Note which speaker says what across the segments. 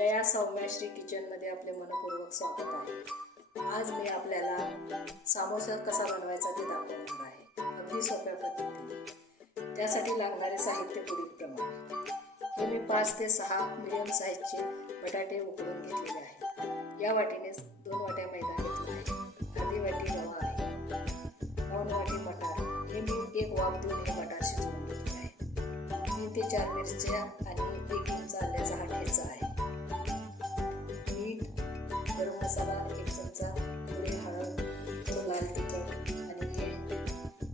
Speaker 1: जया सौम्याश्री किचनमध्ये आपले मनपूर्वक स्वागत आहे. आज मी आपल्याला सामोसा कसा बनवायचा ते दाखवणार आहे. अगदी सोप्या पद्धतीने. त्यासाठी लागणारे साहित्य पुढीलप्रमाणे हे मी पाच ते सहा मिडियम साईजचे बटाटे उकडून घेतलेले आहेत. या वाटीने दोन वाट्या मैदा घेतला आहे. अर्धी वाटी रवा आहे. दोन वाटी मटार. हे मी एक वाफ देऊन हे मटार शिजवून घेतले आहे. तीन ते चार मिरच्या आणि एक इंच आल्याचा हा ठेचा आहे. मसाला एक चमचा थोडी हळद थोडं लाल तिखट आणि हे.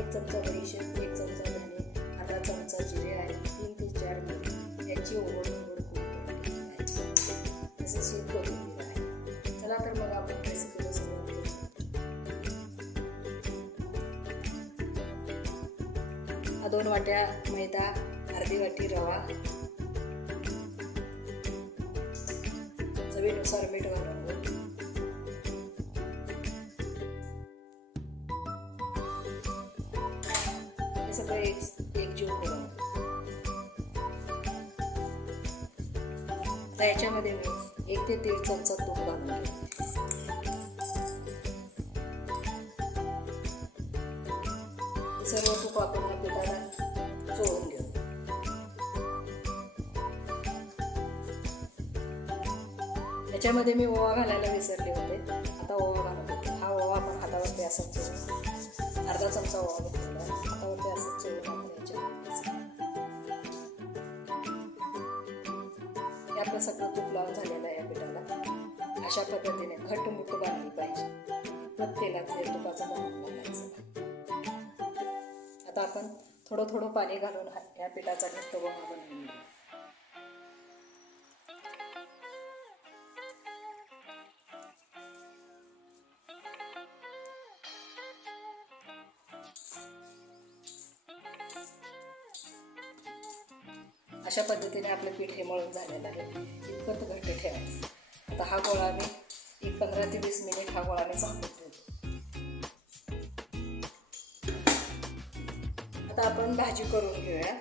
Speaker 1: एक चमचा बडीशेप एक चमचा धने अर्धा चमचा जिरे आहे तीन ते चार मीठ याची ओढ ओढ करून घेतली आहे तसेच ही कोथिंबीर आहे. चला तर मग आपण रेसिपीला सुरुवात करू हा दोन वाट्या मैदा अर्धी वाटी रवा. चवीनुसार मीठ घालून सगळं एक एकजीव करून घेऊ. याच्यामध्ये मी एक ते दीड चमचा तूप घालून घेऊ. सर्व तूप आपण या पिठाला चोळून घेऊ याच्यामध्ये मी ओवा घालायला विसरले होते आता ओवा घालत होते हा ओवा आपण हातावरती असं चोळून अर्धा चमचा ओवा घेतलेला आहे. असं चोळून हे आपलं सगळं तूप लावून झालेलं आहे या पिठाला. अशा पद्धतीने घट्ट बांधली पाहिजे. प्रत्येकाचं हे तुपाचं बनवून आता आपण थोडं थोडं पाणी घालून या पिठाचा घट्ट गोळा बनवून अशा पद्धतीने आपलं पीठ हे मळून झालेलं आहे. इतपत घट्ट ठेवायचं. आता हा गोळा मी एक पंधरा ते वीस मिनिट हा गोळा मी झाकून ठेवतो. आता आपण भाजी करून घेऊया.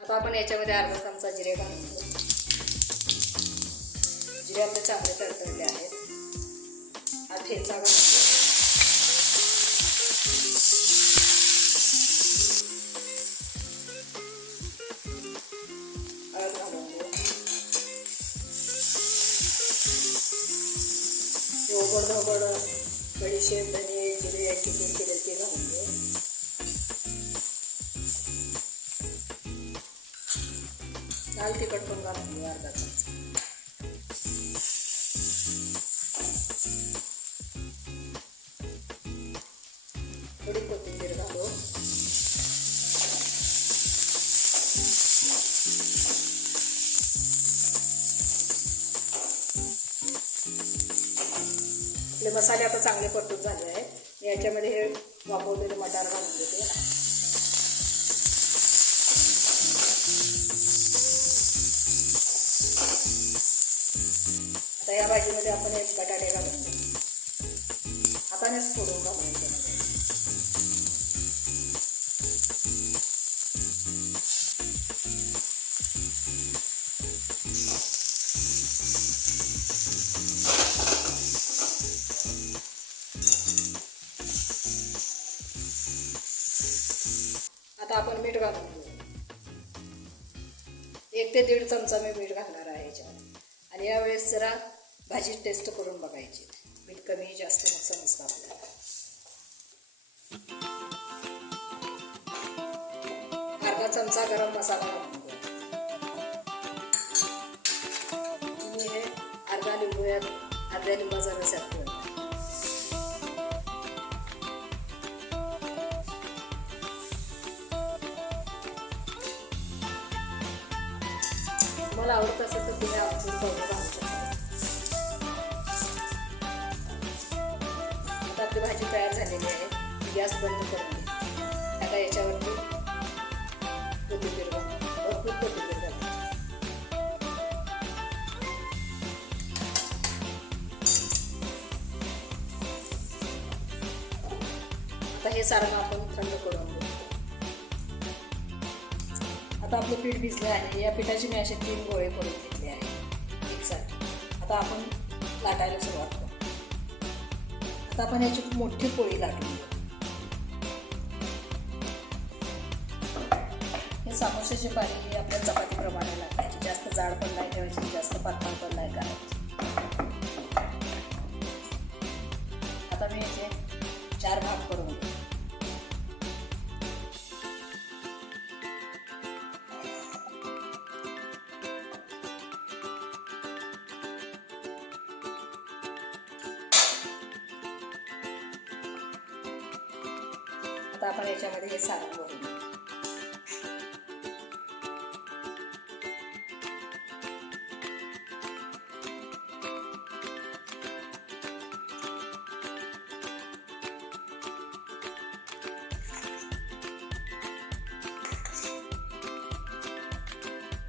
Speaker 1: आता आपण याच्यामध्ये अर्धा चमचा जिरे घालून घेऊ. जिरे आपले चांगले तडतडले आहेत. हा ठेचा घालून हे ओबड धोबड बडीशेप धने जिरे याची पूड केलेली ते घालून घेऊ लाल तिखट पण घालून घेऊ अर्धा चमचा. थोडी कोथिंबीर घालू. आपले मसाले आता चांगले परतून झाले आहेत. मी याच्यामध्ये हे वापरलेले मटार घालून देते. आता या भाजीमध्ये आपण एक बटाटे घालून देऊ. हातानेच फोडून घालू मीठ घालून घेऊ. एक ते दीड चमचा मी मीठ घालणार आहे याच्यावर आणि यावेळेस जरा भाजी टेस्ट करून बघायची. मीठ कमी जास्त मग समजतं आपल्याला. अर्धा चमचा गरम मसाला घालून घेऊ. मी हे अर्धा लिंबू यात अर्ध्या लिंबाचा रस यात तुम्हाला आवडत असेल तर तुम्ही आवडून पावडर आता आपली भाजी तयार झालेली आहे. गॅस बंद करून घे. आता याच्यावरती कोथिंबीर भरपूर कोथिंबीर आता हे सारण आपण थंड करून घेऊ. आता आपलं पीठ भिजलं आहे या पिठाचे मी असे तीन गोळे करून घेतले आहे. एकसारखे आता आपण लाटायला सुरुवात करू. आता आपण याची मोठी पोळी लाटून हे समोसेचे पाणी हे आपल्या चपातीप्रमाणे लाटायचे. जास्त जाड पण नाही ठेवायची जास्त पातळ पण नाही करायची. आता आपण याच्यामध्ये हे सारण भरून घेऊ.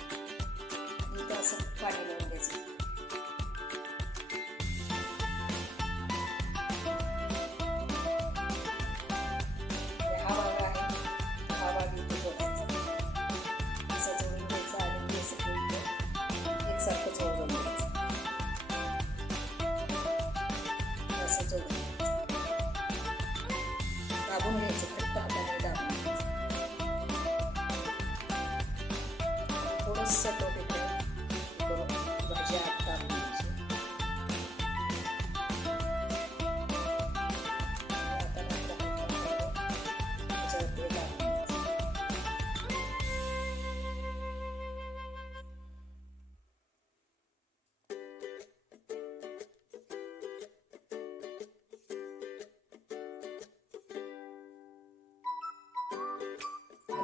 Speaker 1: इथं असं पाणी लावून घ्यायचं असं जोडून घ्यायचं दाबून घ्यायचं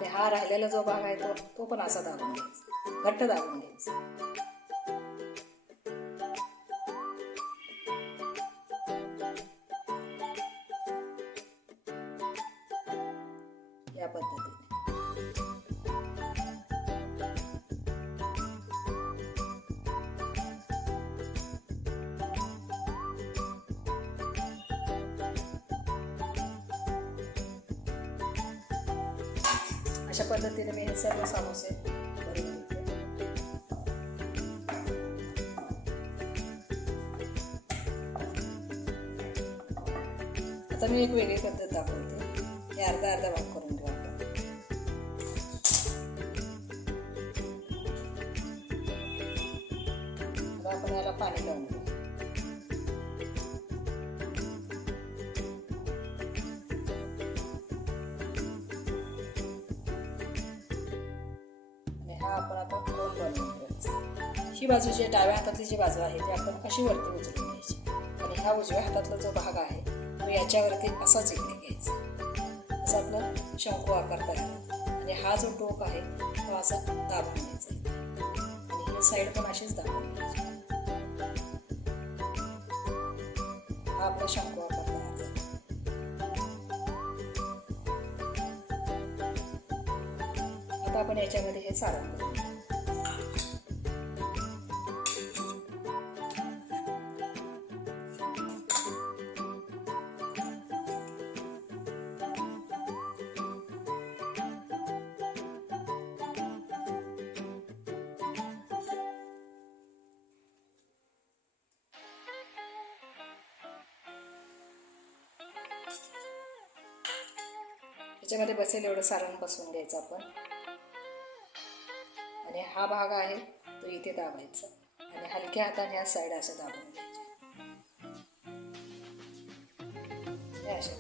Speaker 1: आणि हा राहिलेला जो भाग आहे तो तो पण असा दाबून घ्यायचा. घट्ट दाबून घ्यायचा. अशा पद्धतीने मी हे सर्व समोसे आता मी एक वेगळी पद्धत दाखवते. हे अर्धा अर्धा वापर ही बाजू जी डाव्या हातातली जी बाजू आहे ती आपण अशी वरती उचलून घ्यायची? आणि हा उजव्या हातातला जो भाग आहे तो याच्यावरती असाच इकडे घ्यायचा. असा आपला शंकू आकारता येईल. आणि हा जो टोक आहे तो असा दाबून घ्यायचा. आणि ही साईड पण अशीच दाबून घ्यायची. हा आपला शंकू आकार आता आपण याच्यामध्ये हे सारण ह्याच्यामध्ये याच्यामध्ये बसेल एवढं सारण बसवून घ्यायचं आपण. आणि हा भाग आहे तो इथे दाबायचा. आणि हलक्या हाताने या साईड असं दाबून घ्यायचे. अशा.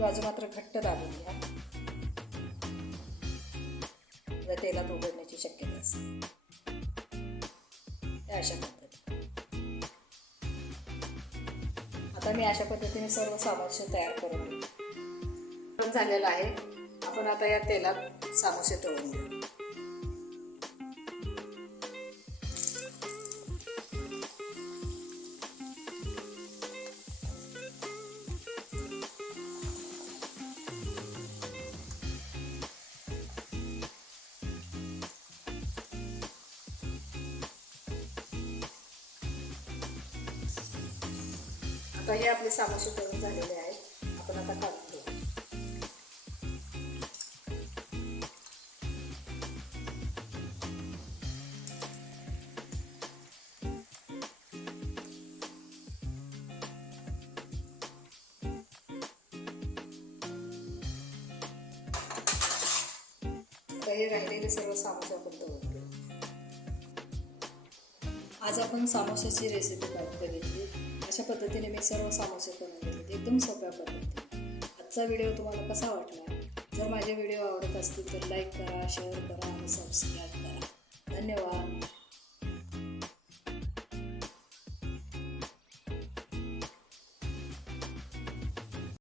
Speaker 1: बाजू मात्र घट्ट दाबून घ्या. जर तेलात उघडण्याची शक्यता असते अशा. आता मी अशा पद्धतीने सर्व सामोसे तयार करून घेऊ झालेलं आहे. आपण आता या तेलात सामोसे तळून घेऊ. आता हे आपले सामोसे करून झालेले आहेत. आपण आता काढून घेऊ. हे राहिलेले सर्व सामोसे आज आपण सामोशाची रेसिपी बघितली अशा पद्धतीने मी सर्व सामोसे करून घेतले एकदम सोप्या पद्धतीने. आजचा व्हिडिओ तुम्हाला कसा वाटला? जर माझे व्हिडिओ आवडत असतील तर लाईक करा शेअर करा आणि सबस्क्राईब करा. धन्यवाद.